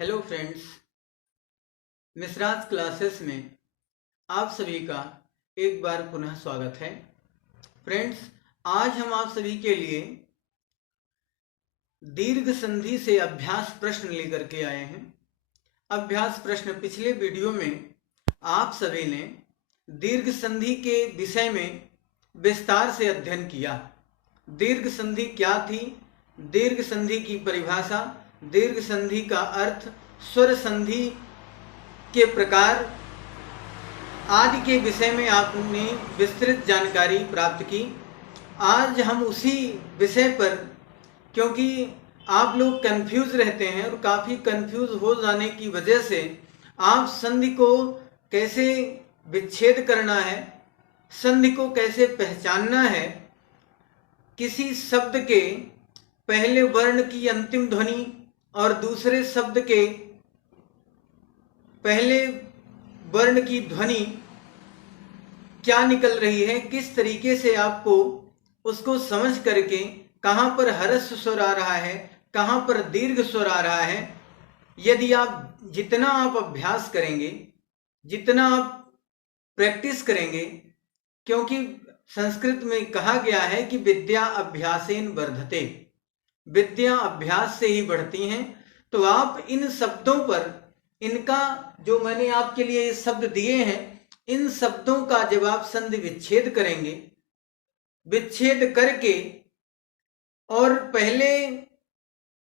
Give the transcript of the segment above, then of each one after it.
Hello friends, मिसराज classes में आप सभी का एक बार पुनः स्वागत है। फ्रेंड्स, आज हम आप सभी के लिए दीर्घ संधि से अभ्यास प्रश्न लेकर के आए हैं। अभ्यास प्रश्न पिछले वीडियो में आप सभी ने दीर्घ संधि के विषय में विस्तार से अध्ययन किया। दीर्घ संधि क्या थी, दीर्घ संधि की परिभाषा, दीर्घ संधि का अर्थ, स्वर संधि के प्रकार आदि के विषय में आपने विस्तृत जानकारी प्राप्त की। आज हम उसी विषय पर, क्योंकि आप लोग कंफ्यूज रहते हैं और काफ़ी कंफ्यूज हो जाने की वजह से आप संधि को कैसे विच्छेद करना है, संधि को कैसे पहचानना है, किसी शब्द के पहले वर्ण की अंतिम ध्वनि और दूसरे शब्द के पहले वर्ण की ध्वनि क्या निकल रही है, किस तरीके से आपको उसको समझ करके कहाँ पर हर्ष स्वर आ रहा है, कहाँ पर दीर्घ स्वर आ रहा है, यदि आप जितना आप अभ्यास करेंगे, जितना आप प्रैक्टिस करेंगे, क्योंकि संस्कृत में कहा गया है कि विद्या अभ्यासेन वर्धते, विद्या अभ्यास से ही बढ़ती हैं। तो आप इन शब्दों पर, इनका जो मैंने आपके लिए ये शब्द दिए हैं, इन शब्दों का जब आप संधि विच्छेद करेंगे, विच्छेद करके, और पहले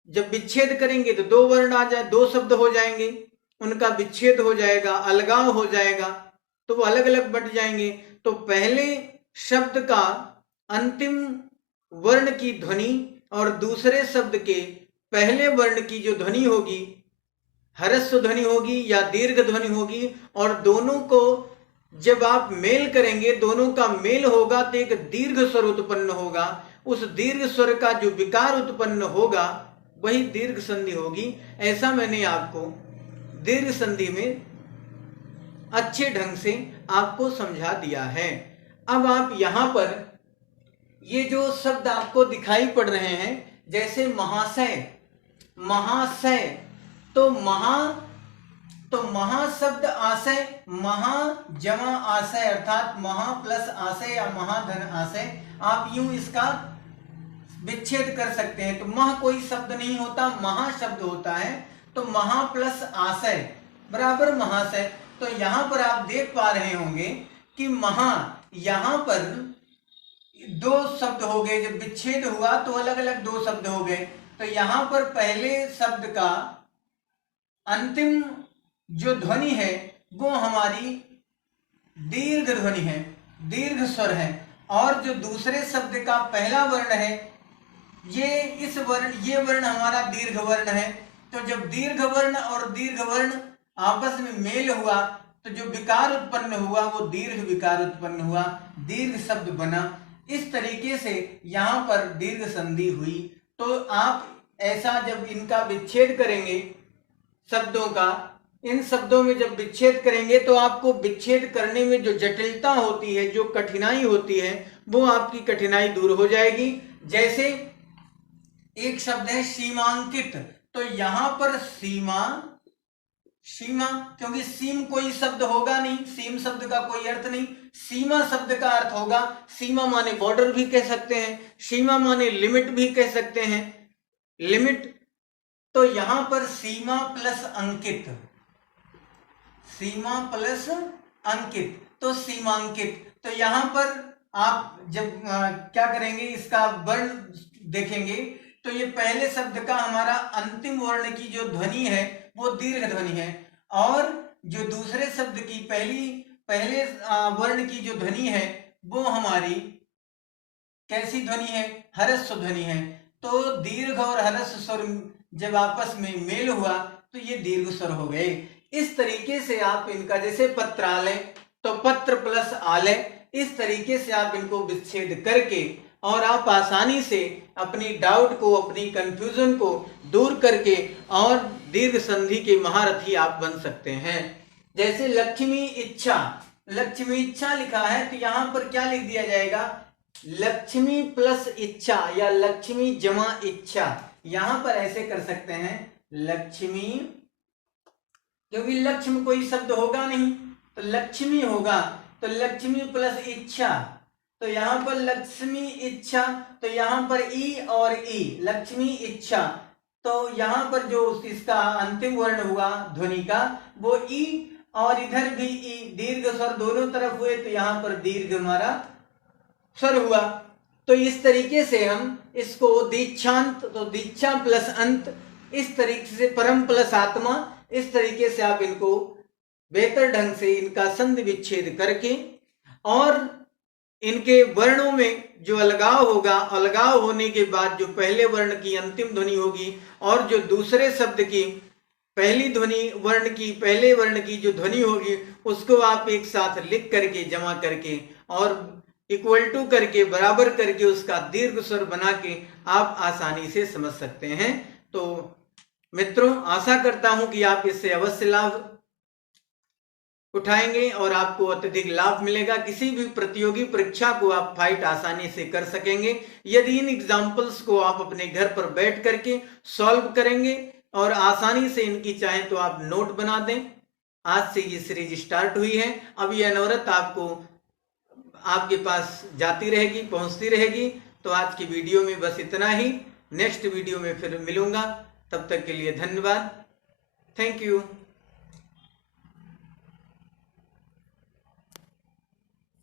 जब विच्छेद करेंगे तो दो वर्ण आ जाए, दो शब्द हो जाएंगे, उनका विच्छेद हो जाएगा, अलगाव हो जाएगा, तो वो अलग अलग बट जाएंगे। तो पहले शब्द का अंतिम वर्ण की ध्वनि और दूसरे शब्द के पहले वर्ण की जो ध्वनि होगी, ह्रस्व ध्वनि होगी या दीर्घ ध्वनि होगी, और दोनों को जब आप मेल करेंगे, दोनों का मेल होगा तो एक दीर्घ स्वर उत्पन्न होगा। उस दीर्घ स्वर का जो विकार उत्पन्न होगा वही दीर्घ संधि होगी। ऐसा मैंने आपको दीर्घ संधि में अच्छे ढंग से आपको समझा दिया है। अब आप यहां पर ये जो शब्द आपको दिखाई पड़ रहे हैं, जैसे महाशय, महाशय, तो महा शब्द आशय, महा जमा आशय, अर्थात महा प्लस आशय या महाधन आशय, आप यूं इसका विच्छेद कर सकते हैं। तो मह कोई शब्द नहीं होता, महा शब्द होता है। तो महा प्लस आशय बराबर महाशय। तो यहां पर आप देख पा रहे होंगे कि महा, यहां पर दो शब्द हो गए, जब विच्छेद हुआ तो अलग अलग दो शब्द हो गए। तो यहां पर पहले शब्द का अंतिम जो ध्वनि है वो हमारी दीर्घ ध्वनि है, दीर्घ स्वर है, और जो दूसरे शब्द का पहला वर्ण है ये वर्ण हमारा दीर्घ वर्ण है। तो जब दीर्घ वर्ण और दीर्घ वर्ण आपस में मेल हुआ तो जो विकार उत्पन्न हुआ वो दीर्घ विकार उत्पन्न हुआ, दीर्घ शब्द बना। इस तरीके से यहां पर दीर्घ संधि हुई। तो आप ऐसा जब इनका विच्छेद करेंगे शब्दों का, इन शब्दों में जब विच्छेद करेंगे तो आपको विच्छेद करने में जो जटिलता होती है, जो कठिनाई होती है, वो आपकी कठिनाई दूर हो जाएगी। जैसे एक शब्द है सीमांकित, तो यहां पर सीमा, सीमा, क्योंकि सीम कोई शब्द होगा नहीं, सीम शब्द का कोई अर्थ नहीं, सीमा शब्द का अर्थ होगा, सीमा माने बॉर्डर भी कह सकते हैं, सीमा माने लिमिट भी कह सकते हैं, लिमिट। तो यहां पर सीमा प्लस अंकित, सीमा प्लस अंकित, तो सीमांकित। तो यहां पर आप जब क्या करेंगे, इसका वर्ण देखेंगे तो ये पहले शब्द का हमारा अंतिम वर्ण की जो ध्वनि है वो दीर्घ ध्वनि है, और जो दूसरे शब्द की पहले वर्ण की जो ध्वनि है वो हमारी कैसी ध्वनि है, ह्रस्व ध्वनि है। तो दीर्घ और ह्रस्व स्वर जब आपस में मेल हुआ तो ये दीर्घ स्वर हो गए। इस तरीके से आप इनका, जैसे पत्रालय, तो पत्र प्लस आलय, इस तरीके से आप इनको विच्छेद करके और आप आसानी से अपनी डाउट को, अपनी कंफ्यूजन को दूर करके और दीर्घ संधि के महारथी आप बन सकते हैं। जैसे लक्ष्मी इच्छा, लक्ष्मी इच्छा लिखा है तो यहां पर क्या लिख दिया जाएगा, लक्ष्मी प्लस इच्छा या लक्ष्मी जमा इच्छा। यहां पर ऐसे कर सकते हैं, लक्ष्मी क्योंकि लक्ष्य में कोई शब्द होगा नहीं, तो लक्ष्मी होगा, तो लक्ष्मी प्लस इच्छा, तो यहाँ पर लक्ष्मी इच्छा, तो यहाँ पर ई और ई, लक्ष्मी इच्छा, तो यहाँ पर जो इसका अंतिम वर्ण हुआ ध्वनि का वो ई, और इधर भी ई, दीर्घ स्वर दोनों तरफ हुए, तो यहाँ पर दीर्घ हमारा स्वर हुआ। तो इस तरीके से हम इसको दीक्षांत, तो दीक्षा प्लस अंत, इस तरीके से परम प्लस आत्मा, इस तरीके से आप इनको बेहतर ढंग से इनका संधि विच्छेद करके, और इनके वर्णों में जो अलगाव होगा, अलगाव होने के बाद जो पहले वर्ण की अंतिम ध्वनि होगी और जो दूसरे शब्द की पहली ध्वनि वर्ण की, पहले वर्ण की जो ध्वनि होगी, उसको आप एक साथ लिख करके, जमा करके और इक्वल टू करके, बराबर करके उसका दीर्घ स्वर बना के आप आसानी से समझ सकते हैं। तो मित्रों, आशा करता हूं कि आप इससे अवश्य लाभ उठाएंगे और आपको अत्यधिक लाभ मिलेगा। किसी भी प्रतियोगी परीक्षा को आप फाइट आसानी से कर सकेंगे यदि इन एग्जाम्पल्स को आप अपने घर पर बैठ करके सॉल्व करेंगे और आसानी से इनकी चाहें तो आप नोट बना दें। आज से ये सीरीज स्टार्ट हुई है, अब ये अनवरत आपको आपके पास जाती रहेगी, पहुंचती रहेगी। तो आज की वीडियो में बस इतना ही। नेक्स्ट वीडियो में फिर मिलूंगा, तब तक के लिए धन्यवाद। Thank you.